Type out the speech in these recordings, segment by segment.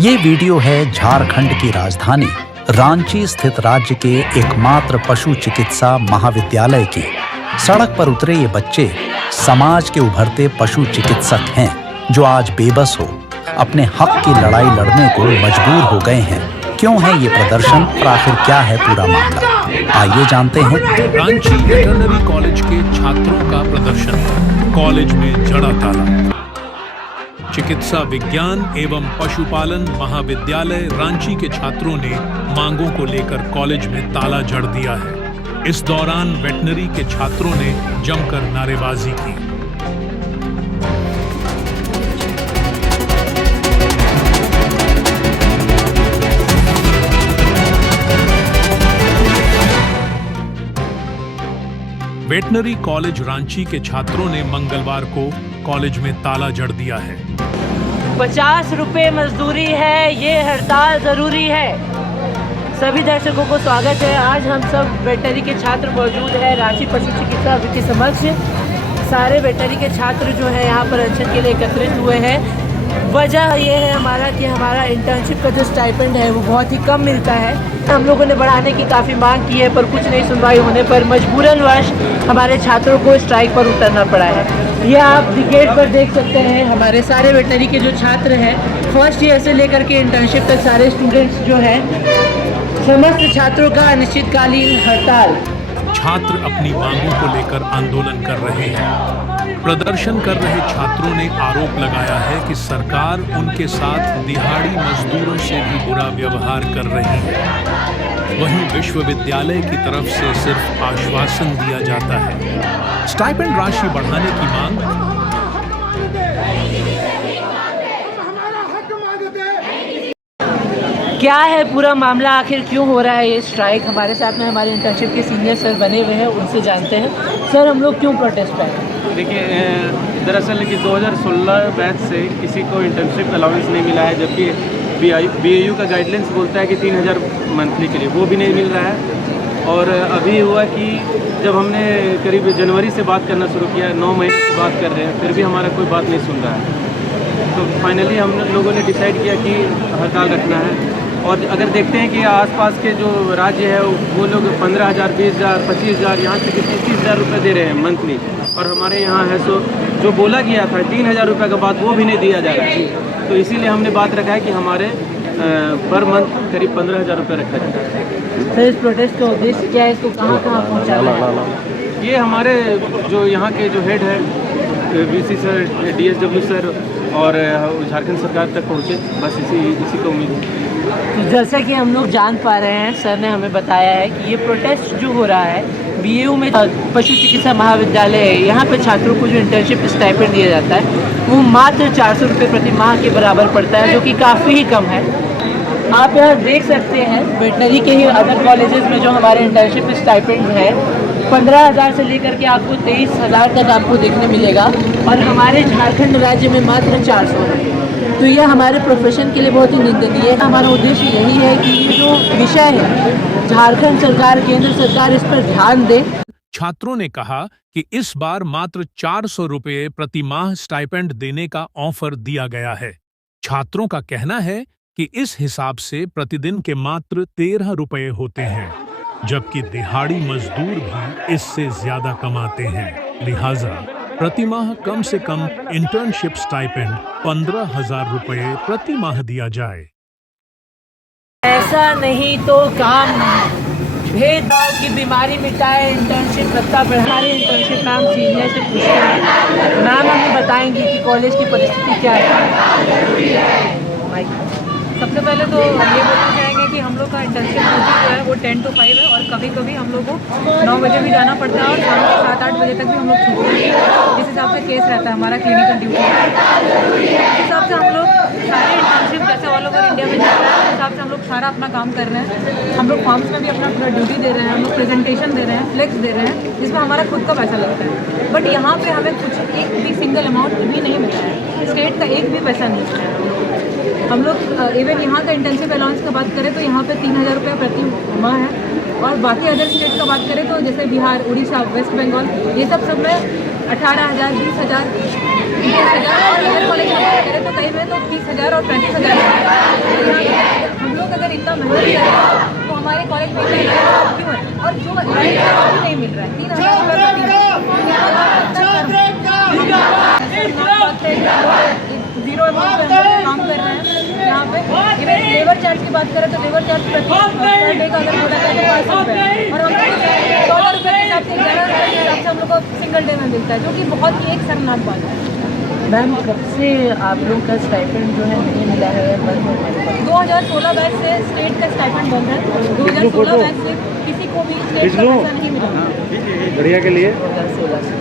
ये वीडियो है झारखंड की राजधानी रांची स्थित राज्य के एकमात्र पशु चिकित्सा महाविद्यालय की। सड़क पर उतरे ये बच्चे समाज के उभरते पशु चिकित्सक हैं जो आज बेबस हो अपने हक की लड़ाई लड़ने को मजबूर हो गए हैं। क्यों है ये प्रदर्शन और आखिर क्या है पूरा मामला, आइए जानते हैं। रांची वेटरनरी कॉलेज के छात्रों का प्रदर्शन, कॉलेज में जड़ा ताला। चिकित्सा विज्ञान एवं पशुपालन महाविद्यालय रांची के छात्रों ने मांगों को लेकर कॉलेज में ताला जड़ दिया है। इस दौरान वेटनरी के छात्रों ने जमकर नारेबाजी की। वेटनरी कॉलेज रांची के छात्रों ने मंगलवार को कॉलेज में ताला जड़ दिया है। 50 रुपए मजदूरी है, ये हड़ताल जरूरी है। सभी दर्शकों को स्वागत है। आज हम सब वेटनरी के छात्र मौजूद हैं रांची पशु चिकित्सा के समक्ष। सारे वेटनरी के छात्र जो है यहाँ पर अनशन के लिए एकत्रित हुए हैं। वजह ये है हमारा कि हमारा इंटर्नशिप का जो स्टाइपेंड है वो बहुत ही कम मिलता है। हम लोगों ने बढ़ाने की काफ़ी मांग की है पर कुछ नहीं सुनवाई होने पर मजबूरनवश हमारे छात्रों को स्ट्राइक पर उतरना पड़ा है। ये आप गेट पर देख सकते हैं हमारे सारे वेटनरी के जो छात्र हैं, फर्स्ट ईयर से लेकर के इंटर्नशिप तक सारे स्टूडेंट्स जो हैं, समस्त छात्रों का अनिश्चितकालीन हड़ताल। छात्र अपनी मांगों को लेकर आंदोलन कर रहे हैं। प्रदर्शन कर रहे छात्रों ने आरोप लगाया है कि सरकार उनके साथ दिहाड़ी मजदूरों से भी बुरा व्यवहार कर रही है। वहीं विश्वविद्यालय की तरफ से सिर्फ आश्वासन दिया जाता है। स्टाइपेंड राशि बढ़ाने की मांग। क्या है पूरा मामला, आखिर क्यों हो रहा है ये स्ट्राइक? हमारे साथ में हमारे इंटर्नशिप के सीनियर सर बने हुए हैं, उनसे जानते हैं। सर, हम लोग क्यों प्रोटेस्ट कर रहे हैं? देखिए, दरअसल कि 2016 बैच से किसी को इंटर्नशिप अलाउंस नहीं मिला है, जबकि BAU का गाइडलाइंस बोलता है कि 3000 मंथली के लिए, वो भी नहीं मिल रहा है। और अभी हुआ कि जब हमने करीब जनवरी से बात करना शुरू किया, 9 महीने से बात कर रहे हैं, फिर भी हमारा कोई बात नहीं सुन रहा है। तो फाइनली हम लोगों ने डिसाइड किया कि हड़ताल रखना है। और अगर देखते हैं कि आसपास के जो राज्य है वो लोग 15,000, 20,000, 25,000, यहाँ से 30,000 रुपये दे रहे हैं मंथली, और हमारे यहाँ है सो जो बोला गया था 3,000 रुपये का बात वो भी नहीं दिया जा रहा है। तो इसीलिए हमने बात रखा है कि हमारे पर मंथ करीब 15,000 रुपये रखा जाता है। सर, इस प्रोटेस्ट का उद्देश्य क्या है? इसको कहाँ कहाँ पहुँचाना है? ये हमारे जो यहाँ के जो हेड है VC सर, DSW सर और झारखंड सरकार तक पहुँचे, बस इसी को उम्मीद है। तो जैसा कि हम लोग जान पा रहे हैं, सर ने हमें बताया है कि ये प्रोटेस्ट जो हो रहा है BAU में पशु चिकित्सा महाविद्यालय है, यहाँ पे छात्रों को जो इंटर्नशिप स्टाइपेंड दिया जाता है वो मात्र 400 रुपये प्रति माह के बराबर पड़ता है, जो कि काफ़ी ही कम है। आप यहाँ देख सकते हैं वेटनरी के ही अदर कॉलेजेस में जो हमारे इंटर्नशिप स्टाइपेंड है 15,000 से लेकर के आपको 23,000 तक आपको देखने मिलेगा, और हमारे झारखंड राज्य में मात्र 400 है। तो यह हमारे प्रोफेशन के लिए बहुत ही निंदनीय है। हमारा उद्देश्य यही है कि ये जो विषय है झारखंड सरकार, केंद्र सरकार इस पर ध्यान दे। छात्रों ने कहा कि इस बार मात्र 400 रुपये प्रति माह स्टाइपेंड देने का ऑफर दिया गया है। छात्रों का कहना है कि इस हिसाब से प्रतिदिन के मात्र 13 रुपये होते हैं, जबकि दिहाड़ी मजदूर भी इससे ज्यादा कमाते हैं। लिहाजा प्रतिमाह कम से कम इंटर्नशिप स्टाइपेंड 15,000 रुपये प्रति माह दिया जाए। ऐसा नहीं तो काम भेदभाव की बीमारी मिटाए, इंटर्नशिप भत्ता बढ़ाए। हमारे इंटर्नशिप मैम सीनियर से पूछते हैं, मैम हमें बताएंगी कि कॉलेज की परिस्थिति क्या है? सबसे पहले तो हम ये बोलना चाहेंगे कि हम लोग का इंटर्नशिप ड्यूटी जो है वो 10 to 5 है, और कभी कभी हम लोग को 9 बजे भी जाना पड़ता है और शाम के 7-8 बजे तक भी हम लोग छूटते हैं। जिस हिसाब से केस रहता है हमारा क्लिनिकल ड्यूटी, उस हिसाब से हम लोग सारे इंटर्नशिप जैसे ऑल ओवर इंडिया में चल रहा है, उस हिसाब से हम लोग सारा अपना काम कर रहे हैं। हम लोग फॉर्म्स में भी अपना पूरा ड्यूटी दे रहे हैं, हम लोग प्रेजेंटेशन दे रहे हैं, फ्लेक्स दे रहे हैं, जिसमें हमारा खुद का पैसा लगता है। बट यहाँ पे हमें कुछ एक भी सिंगल अमाउंट भी नहीं मिला है, स्टेट का एक भी पैसा नहीं मिला है। हम लोग इवन यहाँ का इंटर्नशिप अलाउंस का बात करें तो यहाँ पे 3,000 रुपये प्रति माह है, और बाकी अदर स्टेट का बात करें तो जैसे बिहार, उड़ीसा, वेस्ट बंगाल, ये सब में 18,000, 20,000, 30,000, और अदर कॉलेज में बात करें तो कई में तो 30,000 और 35,000। अगर इतना मेहनत कर रहे हैं तो हमारे कॉलेज में इतना क्यों है? और जो नहीं मिल रहा है 3,000 जीरो अमाउंट पे काम कर रहे हैं यहाँ पे। इवन लेबर चार्ज की बात करें तो लेबर चार्ज प्रति डे का अगर बोला जाए तो 500 रुपये और हम लोग 14 रुपये के हिसाब से 11 रुपये के हिसाब से हम लोग को सिंगल डे में मिलता है, जो कि बहुत ही एक शर्मनाक बात है। मैम कब से आप लोग का स्टाइपेंड जो है नहीं मिला है, बंद हो गया? 2016 बैच से स्टेट का स्टाइपेंड बंद है। 2016 बैच से किसी को भी स्टेट का पैसा नहीं मिला। बढ़िया के लिए 2016 से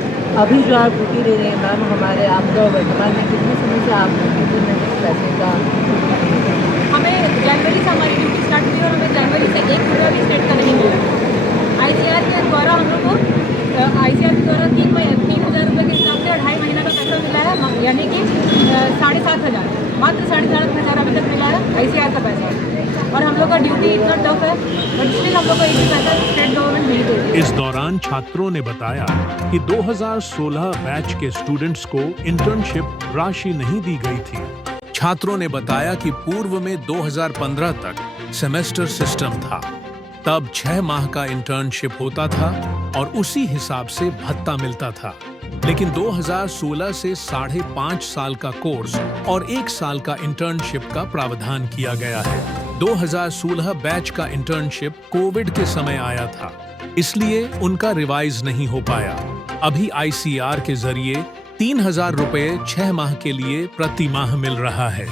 अभी जो आप ड्यूटी दे रहे हैं मैम, हमारे आपका वर्तमान में कितने समय से आप ड्यूटी में पैसे का? हमें जनवरी से हमारी ड्यूटी स्टार्ट हुई और हमें जनवरी से 1 रुपया भी स्टेट का नहीं मिला। ICR के द्वारा हम लोग को ICR के द्वारा 3,000 रुपये के हिसाब से 2.5 महीना का पैसा मिला है, यानी कि 7,500 मात्र 7,500 अभी तक मिला है ICR का पैसा। और हम लोग का ड्यूटी इतना टफ है बट स्टिल हम लोग को एक भी पैसा स्टेट गवर्नमेंट नहीं दे रही है। इस दौरान छात्रों ने बताया कि 2016 बैच के स्टूडेंट्स को इंटर्नशिप राशि नहीं दी गई थी। छात्रों ने बताया कि पूर्व में 2015 तक सेमेस्टर सिस्टम था, तब 6 माह का इंटर्नशिप होता था और उसी हिसाब से भत्ता मिलता था। लेकिन 2016 से 5.5 साल का कोर्स और 1 साल का इंटर्नशिप का प्रावधान किया गया है। 2016 बैच का इंटर्नशिप कोविड के समय आया था, इसलिए उनका रिवाइज नहीं हो पाया। अभी ICR के जरिए 3,000 रुपए 6 माह के लिए प्रति माह मिल रहा है,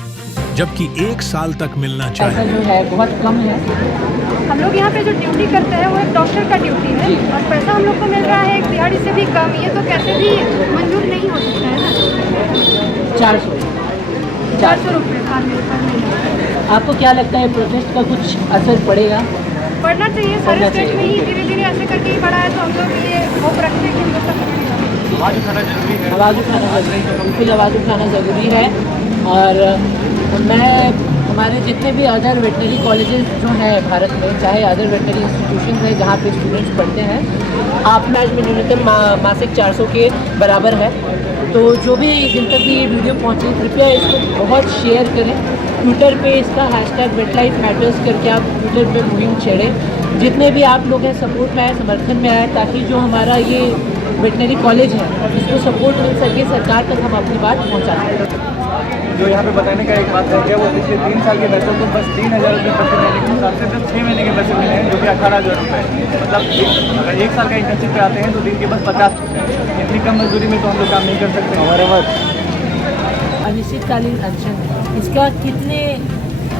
जबकि 1 साल तक मिलना पैसा चाहिए। जो है बहुत कम है। हम लोग यहाँ पे जो ड्यूटी करते हैं वो एक डॉक्टर का ड्यूटी है और पैसा हम लोग को मिल रहा है एक दिहाड़ी से भी कम। ये तो कैसे भी मंजूर नहीं हो सकता है ना। 400 रुपये पर महीने। आपको क्या लगता है प्रोटेस्ट का कुछ असर पड़ेगा? पढ़ना चाहिए, सारे स्टेट में ही धीरे धीरे ऐसे करके ही बढ़ा है, तो हम लोग ये होप रखते हैं कि हम लोग सब आवाज़ उठाना जरूरी है, बिल्कुल आवाज़ उठाना ज़रूरी है। और मैं हमारे जितने भी अदर वेटनरी कॉलेजेस जो हैं भारत में, चाहे अदर वेटनरी इंस्टीट्यूशन है जहाँ पे स्टूडेंट्स पढ़ते हैं, आप आज में न्यूनतम मासिक 400 के बराबर है। तो जो भी जिन तक भी ये वीडियो पहुँची, कृपया इसको बहुत शेयर करें। ट्विटर पे इसका हैशटैग वेटलाइफ मैटर्स करके आप ट्विटर पे मुहिम छेड़ें। जितने भी आप लोग हैं सपोर्ट में आए, समर्थन में आए, ताकि जो हमारा ये वेटनरी कॉलेज है इसको सपोर्ट मिल सके, सरकार तक हम अपनी बात पहुँचा सकें। जो यहाँ पे बताने का एक बात है क्या, वो पिछले 3 साल के बच्चों को बस 3,000 रुपये प्रति महीने के हिसाब से सिर्फ 6 महीने के पैसे मिले हैं, जो कि 18,000 रुपये। मतलब अगर 1 साल का इंटर्नशिप पे आते हैं तो दिन के बस 50 रुपये। इतनी कम मजदूरी में तो हम लोग काम नहीं कर सकते हमारे पास। अनिश्चितकालीन अनशन, इसका कितने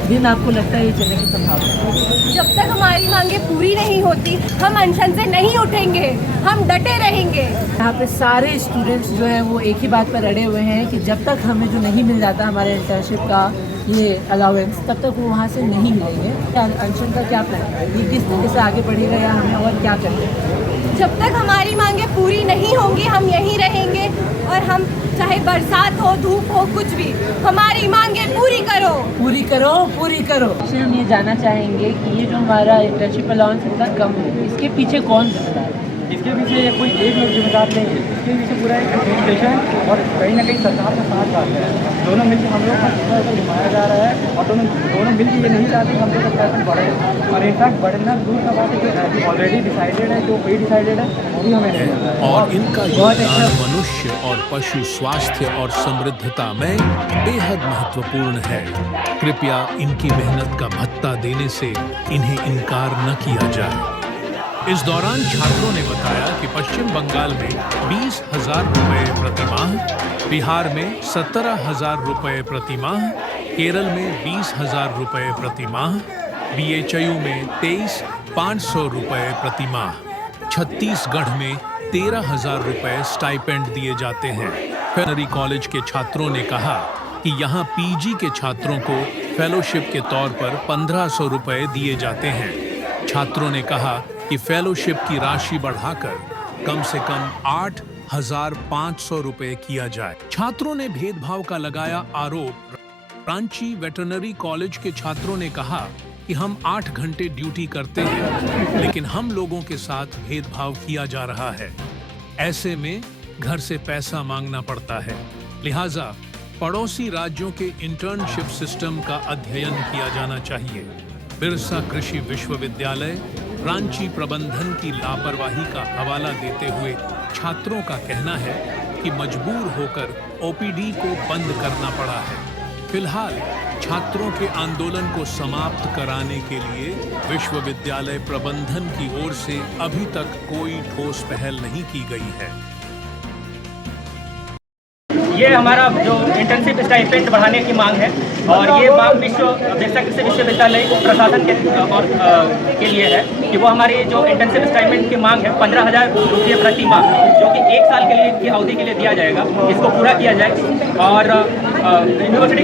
दिन आपको लगता है ये चलने की संभावना है? जब तक हमारी मांगे पूरी नहीं होती हम अनशन से नहीं उठेंगे, हम डटे रहेंगे। यहाँ पे सारे स्टूडेंट्स जो हैं वो एक ही बात पर अड़े हुए हैं कि जब तक हमें जो नहीं मिल जाता हमारे इंटर्नशिप का ये अलाउंस, तब तक वो वहाँ से नहीं मिलेंगे। अनशन का क्या प्लान है, ये किस तरीके से आगे बढ़ेगा या हमें और क्या करना है? जब तक हमारी मांगे पूरी नहीं होंगी हम यहीं रहेंगे, और हम चाहे बरसात हो, धूप हो, कुछ भी, हमारी मांगे पूरी करो, पूरी करो, पूरी करो। हम ये जानना चाहेंगे कि ये जो हमारा इंटर्नशिप अलाउंस इतना कम है, इसके पीछे कौन जिम्मेदार है? इसके पीछे कोई एक लोग जिम्मेदार नहीं है, इसके पीछे पूरा एक एडमिनिस्ट्रेशन और कहीं ना कहीं सरकार का साथ जाता है। दोनों मिलकर हम लोग का घुमाया जा रहा है और दोनों मिलकर ये नहीं चाहते हम लोग का पैसा बढ़े, और इनफैक्ट बढ़ना दूर का बात है, जो ऑलरेडी डिसाइडेड है, जो प्री डिसाइडेड है, वो भी हमें नहीं मिलता है। और इनका योगदान मनुष्य और पशु स्वास्थ्य और समृद्धता में बेहद महत्वपूर्ण है। कृपया इनकी मेहनत का भत्ता देने से इन्हें इनकार न किया जाए। इस दौरान छात्रों ने बताया कि पश्चिम बंगाल में 20,000 रुपये प्रति माह, बिहार में 17,000 रुपये प्रति माह, केरल में 20,000 रुपये प्रति माह, BHU में 23,500 रुपये प्रति माह, छत्तीसगढ़ में 13,000 रुपये स्टाइपेंड दिए जाते हैं। वेटरनरी कॉलेज के छात्रों ने कहा कि यहाँ PG के छात्रों को फेलोशिप के तौर पर 1,500 रुपये दिए जाते हैं। छात्रों ने कहा कि फेलोशिप की राशि बढ़ाकर कम से कम 8,500 रुपये किया जाए। छात्रों ने भेदभाव का लगाया आरोप। रांची वेटरनरी कॉलेज के छात्रों ने कहा कि हम 8 घंटे ड्यूटी करते हैं, लेकिन हम लोगों के साथ भेदभाव किया जा रहा है। ऐसे में घर से पैसा मांगना पड़ता है, लिहाजा पड़ोसी राज्यों के इंटर्नशिप सिस्टम का अध्ययन किया जाना चाहिए। बिरसा कृषि विश्वविद्यालय रांची प्रबंधन की लापरवाही का हवाला देते हुए छात्रों का कहना है कि मजबूर होकर ओपीडी को बंद करना पड़ा है। फिलहाल छात्रों के आंदोलन को समाप्त कराने के लिए विश्वविद्यालय प्रबंधन की ओर से अभी तक कोई ठोस पहल नहीं की गई है। ये हमारा जो इंटर्नशिप स्टाइपेंड बढ़ाने की मांग है और ये मांग बिरसा कृषि विश्वविद्यालय प्रशासन के लिए है कि वो हमारी जो इंटर्नशिप स्टाइपेंड की मांग है 15,000 रुपये प्रति माह, जो कि 1 साल के लिए की अवधि के लिए दिया जाएगा, इसको पूरा किया जाए। और यूनिवर्सिटी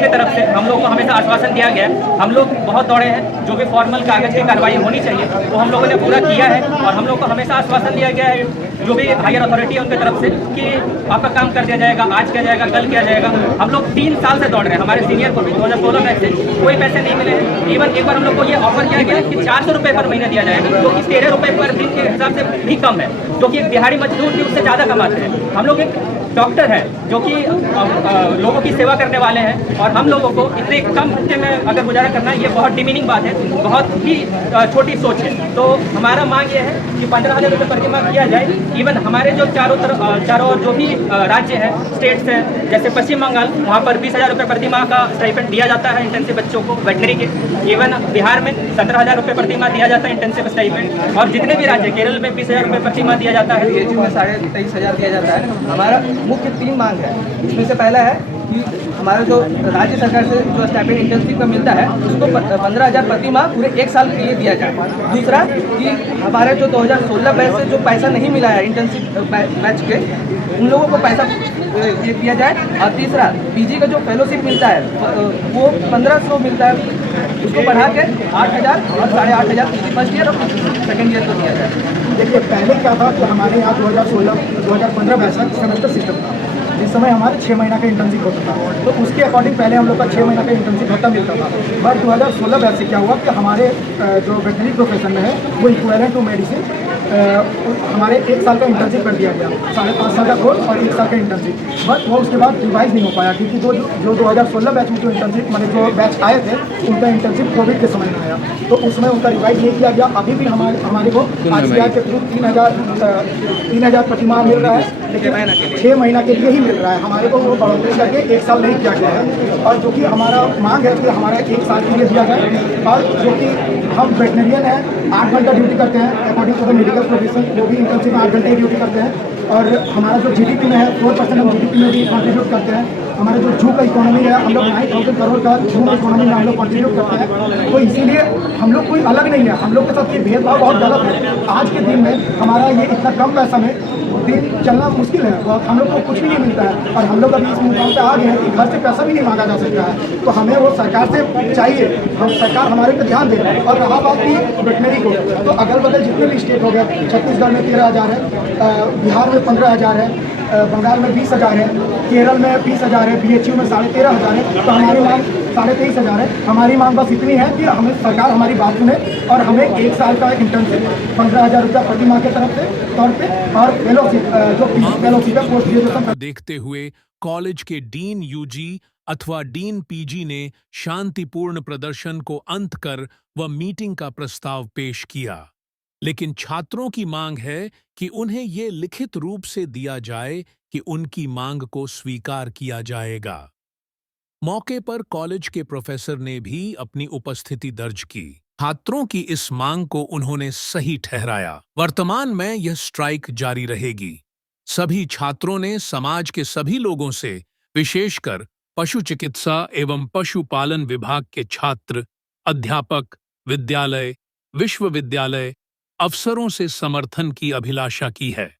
की तरफ से हम लोग को हमेशा आश्वासन दिया गया है। हम लोग बहुत दौड़े हैं, जो भी फॉर्मल कागज की कार्रवाई होनी चाहिए वो हम लोगों ने पूरा किया है और हम लोग को हमेशा आश्वासन दिया गया है जो भी हायर अथॉरिटी है उनकी तरफ से कि आपका काम कर दिया जाएगा, आज किया जाएगा, कल किया जाएगा। हम लोग 3 साल से दौड़ रहे हैं, हमारे सीनियर को भी 2016 बैच से कोई पैसे नहीं मिले हैं। इवन एक बार हम लोग को ये ऑफर किया गया कि 400 रुपये पर महीना दिया जाएगा, जो कि 13 रुपये पर दिन के हिसाब से भी कम है, जो कि एक दिहाड़ी मजदूर भी उससे ज़्यादा कमाते हैं। हम लोग एक डॉक्टर हैं जो कि लोगों की सेवा करने वाले हैं और हम लोगों को इतने कम खर्चे में अगर गुजारा करना है, ये बहुत डिमीनिंग बात है, बहुत ही छोटी सोच है। तो हमारा मांग ये है कि 15,000 रुपये प्रति माह किया जाए। इवन हमारे जो चारों जो भी राज्य हैं, स्टेट्स हैं, जैसे पश्चिम बंगाल, वहाँ पर 20,000 रुपये प्रति माह का स्टाइपेंड दिया जाता है इंटर्नशिप बच्चों को वेटनरी के। इवन बिहार में 17,000 रुपये प्रति माह दिया जाता है इंटर्नशिप स्टाइपेंड और जितने भी राज्य, केरल में 20,000 रुपये प्रति माह दिया जाता है, में 23,500 दिया जाता है। हमारा मुख्य 3 मांग है। इसमें से पहला है कि हमारा जो राज्य सरकार से जो स्टाइपेंड इंटर्नशिप का मिलता है उसको 15,000 प्रति माह पूरे 1 साल के लिए दिया जाए। दूसरा कि हमारे जो 2016 बैच से जो पैसा नहीं मिला है इंटर्नशिप बैच के, उन लोगों को पैसा दिया जाए। और तीसरा पीजी का जो फेलोशिप मिलता है वो 1,500 मिलता है, उसको बढ़ा के 8,000 और 8,500 पीजी फर्स्ट ईयर और सेकेंड ईयर को दिया जाए। देखिए, पहले क्या था कि हमारे यहाँ 2016-2015 बैच का सेमेस्टर सिस्टम था, जिस समय हमारे 6 महीना का इंटर्नशिप होता था, तो उसके अकॉर्डिंग पहले हम लोग का 6 महीना का इंटर्नशिप भत्ता मिलता था। बट 2016 बैच से क्या हुआ कि हमारे जो वेटनरी प्रोफेशन में है वो इक्विवेलेंट टू मेडिसिन हमारे 1 साल का इंटर्नशिप कर दिया गया, 5.5 साल का कोर्स और 1 साल का इंटर्नशिप। बट वो उसके बाद रिवाइज नहीं हो पाया क्योंकि जो 2016 बैच में जो इंटर्नशिप मतलब जो बैच आए थे उनका इंटर्नशिप कोविड के समय में आया, तो उसमें उनका रिवाइज नहीं किया गया। अभी भी हमारे को आईसीआर के थ्रू 3,000 प्रति माह मिल रहा है, लेकिन 6 महीना के लिए ही मिल रहा है। हमारे को वो बढ़ोतरी करके 1 साल नहीं किया गया है और जो कि हमारा मांग है कि हमारा 1 साल के लिए दिया जाए। और जो कि हम वेटनरियन हैं, 8 घंटा ड्यूटी करते हैं according to the medical profession, वो भी इंटर्नशिप में 8 घंटे की ड्यूटी करते हैं। और हमारा जो जीडीपी में है 4% हम जीडीपी में भी कंट्रीब्यूट करते हैं। हमारा जो जू का इकोनॉमी है, हम लोग 9,000 करोड़ का जू इकोनॉमी में हम लोग कंट्रीब्यूट करते हैं। तो इसीलिए हम लोग कोई अलग नहीं है, हम लोग के साथ ये भेदभाव बहुत गलत है। आज के दिन में हमारा ये इतना कम पैसा में दिन चलना मुश्किल है, बहुत हम लोग को कुछ भी नहीं मिलता है और हम लोग अभी इस मुकाम पे आ गए हैं कि घर से पैसा भी नहीं मांगा जा सकता है। तो हमें वो सरकार से चाहिए, हम सरकार हमारे पे ध्यान दे। और रहा बात की वेटनरी को, तो अगल बगल जितने भी स्टेट हो गए, छत्तीसगढ़ में 13,000 है, बिहार में 15,000 है, बंगाल में 20,000 है, केरल में 20,000 है, बीएचयू में 13,500 है। तो हमारी मांग 23,500 है। हमारी मांग बस इतनी है कि हमें सरकार हमारी बात सुने और हमें 1 साल का इंटर्नशिप 15,000 रुपया प्रति माह के तरफ से तौर पे और फेलोशिप जो फेलोशिप है पोस्ट ग्रेजुएशन देखते हुए कॉलेज के डीन यूजी अथवा डीन पीजी ने शांतिपूर्ण प्रदर्शन को अंत कर व मीटिंग का प्रस्ताव पेश किया। लेकिन छात्रों की मांग है कि उन्हें ये लिखित रूप से दिया जाए कि उनकी मांग को स्वीकार किया जाएगा। मौके पर कॉलेज के प्रोफेसर ने भी अपनी उपस्थिति दर्ज की। छात्रों की इस मांग को उन्होंने सही ठहराया। वर्तमान में यह स्ट्राइक जारी रहेगी। सभी छात्रों ने समाज के सभी लोगों से, विशेषकर पशु चिकित्सा एवं पशुपालन विभाग के छात्र, अध्यापक, विद्यालय, विश्वविद्यालय, अफसरों से समर्थन की अभिलाषा की है।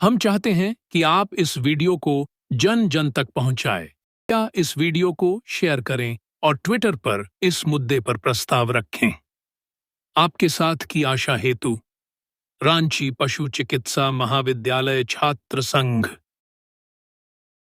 हम चाहते हैं कि आप इस वीडियो को जन जन तक पहुंचाएं। या इस वीडियो को शेयर करें और ट्विटर पर इस मुद्दे पर प्रस्ताव रखें। आपके साथ की आशा हेतु रांची पशु चिकित्सा महाविद्यालय छात्र संघ।